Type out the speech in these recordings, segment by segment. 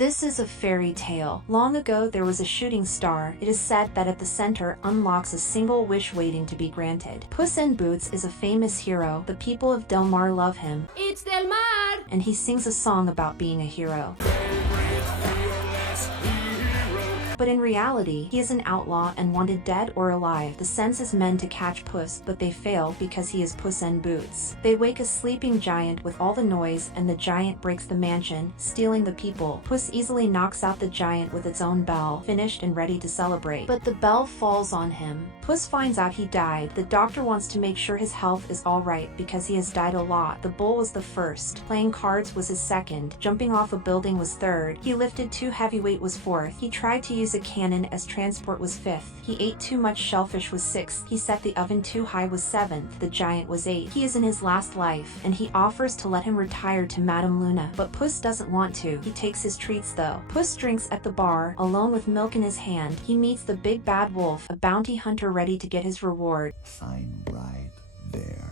This is a fairy tale. Long ago there was a shooting star. It is said that at the center unlocks a single wish waiting to be granted. Puss in Boots is a famous hero. The people of Del Mar love him. It's Del Mar! And he sings a song about being a hero. But in reality, he is an outlaw and wanted dead or alive. The sends his men to catch Puss, but they fail because he is Puss in Boots. They wake a sleeping giant with all the noise, and the giant breaks the mansion, stealing the people. Puss easily knocks out the giant with its own bell, finished and ready to celebrate. But the bell falls on him. Puss finds out he died. The doctor wants to make sure his health is alright because he has died a lot. The bull was the first. Playing cards was his second. Jumping off a building was third. He lifted 2 heavyweight was fourth. He tried to use a cannon as transport was 5th. He ate too much shellfish was 6th. He set the oven too high was 7th. The giant was 8th. He is in his last life, and he offers to let him retire to Madame Luna. But Puss doesn't want to. He takes his treats though. Puss drinks at the bar, alone with milk in his hand. He meets the big bad wolf, a bounty hunter ready to get his reward. I'm right there.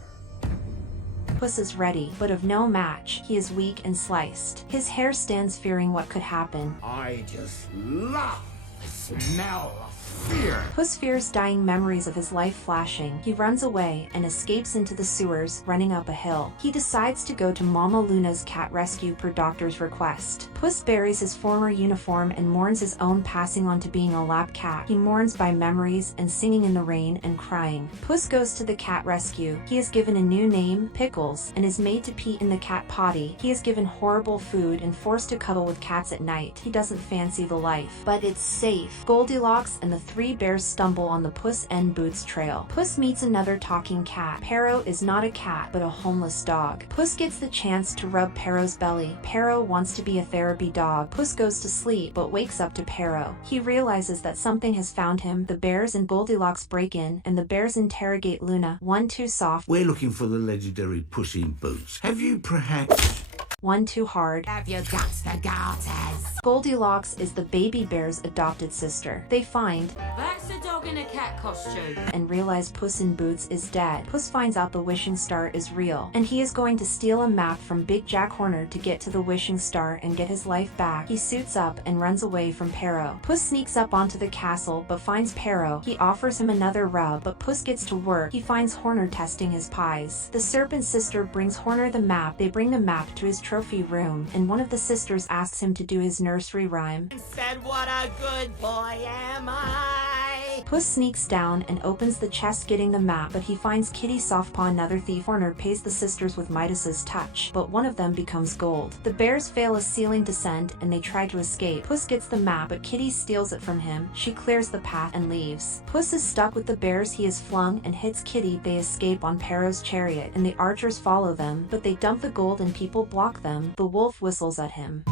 Puss is ready, but of no match. He is weak and sliced. His hair stands fearing what could happen. I just love the smell of fear. Puss fears dying memories of his life flashing. He runs away and escapes into the sewers, running up a hill. He decides to go to Mama Luna's cat rescue per doctor's request. Puss buries his former uniform and mourns his own passing on to being a lap cat. He mourns by memories and singing in the rain and crying. Puss goes to the cat rescue. He is given a new name, Pickles, and is made to pee in the cat potty. He is given horrible food and forced to cuddle with cats at night. He doesn't fancy the life, but it's safe. Goldilocks and the 3 bears stumble on the Puss in Boots trail. Puss meets another talking cat. Pero is not a cat, but a homeless dog. Puss gets the chance to rub Pero's belly. Pero wants to be a therapy dog. Puss goes to sleep, but wakes up to Pero. He realizes that something has found him. The bears and Goldilocks break in, and the bears interrogate Luna. One too soft. We're looking for the legendary Puss in Boots. Have you perhaps... One too hard. Have you got the garters? Goldilocks is the baby bear's adopted sister. They find That's a dog in a cat costume. and realize Puss in Boots is dead. Puss finds out the wishing star is real, and he is going to steal a map from Big Jack Horner to get to the wishing star and get his life back. He suits up and runs away from Pero. Puss sneaks up onto the castle but finds Pero. He offers him another rub, but Puss gets to work. He finds Horner testing his pies. The serpent sister brings Horner the map. They bring the map to his trophy room, and one of the sisters asks him to do his nursery rhyme. Said what a good boy am I. Puss sneaks down and opens the chest getting the map, but he finds Kitty Softpaw, another thief. Horner pays the sisters with Midas's touch, but one of them becomes gold. The bears fail a ceiling descent and they try to escape. Puss gets the map, but Kitty steals it from him. She clears the path and leaves. Puss is stuck with the bears. He is flung and hits Kitty. They escape on Pero's chariot, and the archers follow them, but they dump the gold and people block them. The wolf whistles at him.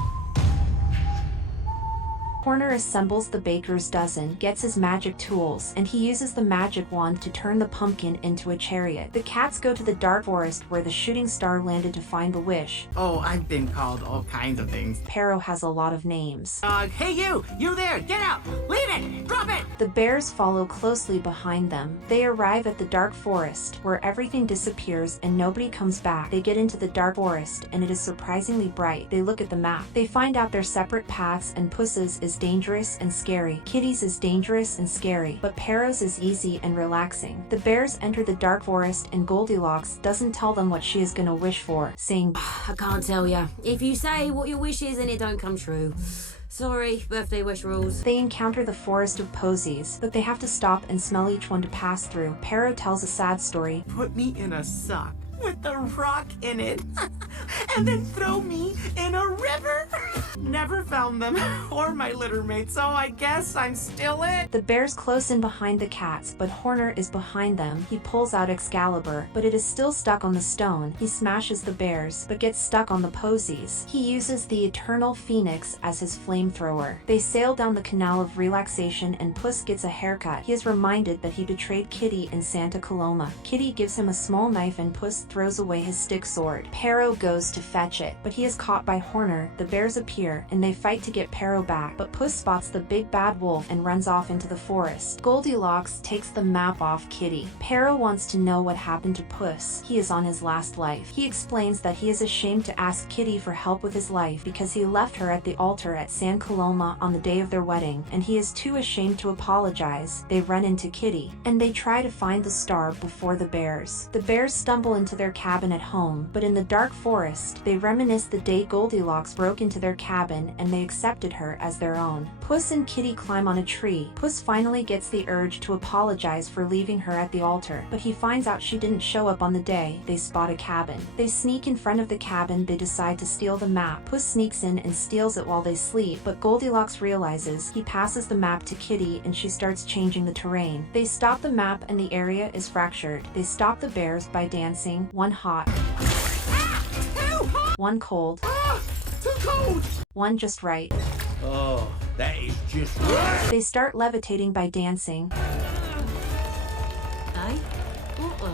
Horner assembles the baker's dozen, gets his magic tools, and he uses the magic wand to turn the pumpkin into a chariot. The cats go to the dark forest where the shooting star landed to find the wish. Oh, I've been called all kinds of things. Pero has a lot of names. Hey you there, get out! Leave it! Drop it! The bears follow closely behind them. They arrive at the dark forest, where everything disappears and nobody comes back. They get into the dark forest, and it is surprisingly bright. They look at the map. They find out their separate paths, and Puss's is dangerous and scary. Kitty's is dangerous and scary, but Pero's is easy and relaxing. The bears enter the dark forest, and Goldilocks doesn't tell them what she is gonna wish for, saying, I can't tell ya. If you say what your wish is and it don't come true. Sorry, birthday wish rules. They encounter the forest of posies, but they have to stop and smell each one to pass through. Pero tells a sad story. Put me in a sock with a rock in it, and then throw me in a river. Never found them or my litter mate, so I guess I'm still it. The bears close in behind the cats, but Horner is behind them. He pulls out Excalibur, but it is still stuck on the stone. He smashes the bears, but gets stuck on the posies. He uses the Eternal Phoenix as his flamethrower. They sail down the Canal of Relaxation, and Puss gets a haircut. He is reminded that he betrayed Kitty in Santa Coloma. Kitty gives him a small knife, and Puss throws away his stick sword. Pero goes to fetch it, but he is caught by Horner. The bears appear appear, and they fight to get Pero back, but Puss spots the big bad wolf and runs off into the forest. Goldilocks takes the map off Kitty. Pero wants to know what happened to Puss. He is on his last life. He explains that he is ashamed to ask Kitty for help with his life because he left her at the altar at San Coloma on the day of their wedding, and he is too ashamed to apologize. They run into Kitty, and they try to find the star before the bears. The bears stumble into their cabin at home, but in the dark forest, they reminisce the day Goldilocks broke into their cabin and they accepted her as their own. Puss and Kitty climb on a tree. Puss finally gets the urge to apologize for leaving her at the altar, but he finds out she didn't show up on the day. They spot a cabin. They sneak in front of the cabin. They decide to steal the map. Puss sneaks in and steals it while they sleep, but Goldilocks realizes. He passes the map to Kitty and she starts changing the terrain. They stop the map and the area is fractured. They stop the bears by dancing, one hot, one cold, Too cold! one just right. Oh, that is just right. They start levitating by dancing. Eh?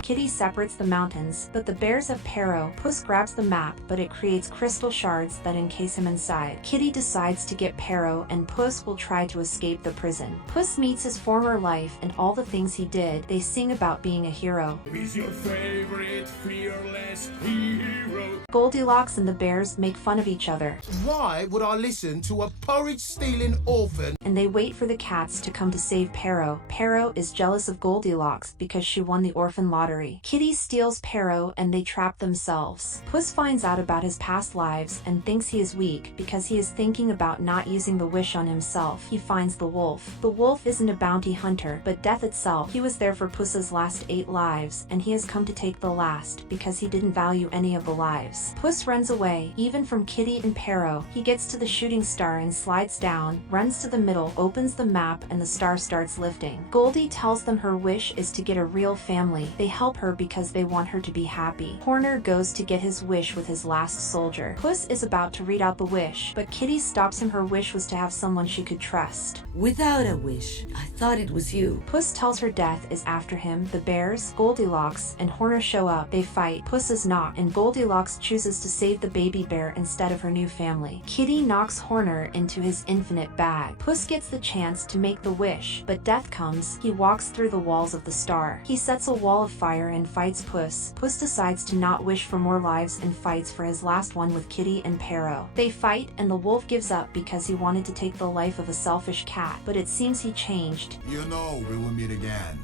Kitty separates the mountains, but the bears have Pero. Puss grabs the map, but it creates crystal shards that encase him inside. Kitty decides to get Pero, and Puss will try to escape the prison. Puss meets his former life and all the things he did. They sing about being a hero. He's your favorite fearless hero. Goldilocks and the bears make fun of each other, Why would I listen to a porridge-stealing orphan? and they wait for the cats to come to save Pero. Pero is jealous of Goldilocks because she won the orphan lottery. Kitty steals Pero and they trap themselves. Puss finds out about his past lives and thinks he is weak because he is thinking about not using the wish on himself. He finds the wolf. The wolf isn't a bounty hunter, but death itself. He was there for Puss's last 8 lives, and he has come to take the last because he didn't value any of the lives. Puss runs away, even from Kitty and Pero. He gets to the shooting star and slides down, runs to the middle, opens the map, and the star starts lifting. Goldie tells them her wish is to get a real family. They help her because they want her to be happy. Horner goes to get his wish with his last soldier. Puss is about to read out the wish, but Kitty stops him. Her wish was to have someone she could trust. Without a wish, I thought it was you. Puss tells her death is after him. The bears, Goldilocks, and Horner show up. They fight. Puss is not, and Goldilocks chooses to save the baby bear instead of her new family. Kitty knocks Horner into his infinite bag. Puss gets the chance to make the wish, but death comes. He walks through the walls of the star. He sets a wall of fire and fights Puss. Puss decides to not wish for more lives and fights for his last one with Kitty and Pero. They fight, and the wolf gives up because he wanted to take the life of a selfish cat, but it seems he changed. You know we will meet again,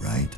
right?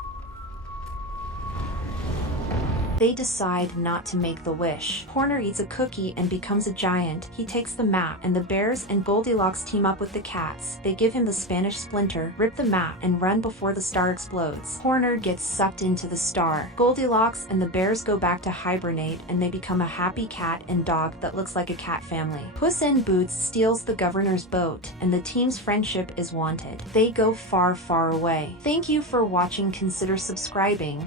They decide not to make the wish. Horner eats a cookie and becomes a giant. He takes the map, and the bears and Goldilocks team up with the cats. They give him the Spanish splinter, rip the map, and run before the star explodes. Horner gets sucked into the star. Goldilocks and the bears go back to hibernate, and they become a happy cat and dog that looks like a cat family. Puss in Boots steals the governor's boat, and the team's friendship is wanted. They go far, far away. Thank you for watching. Consider subscribing.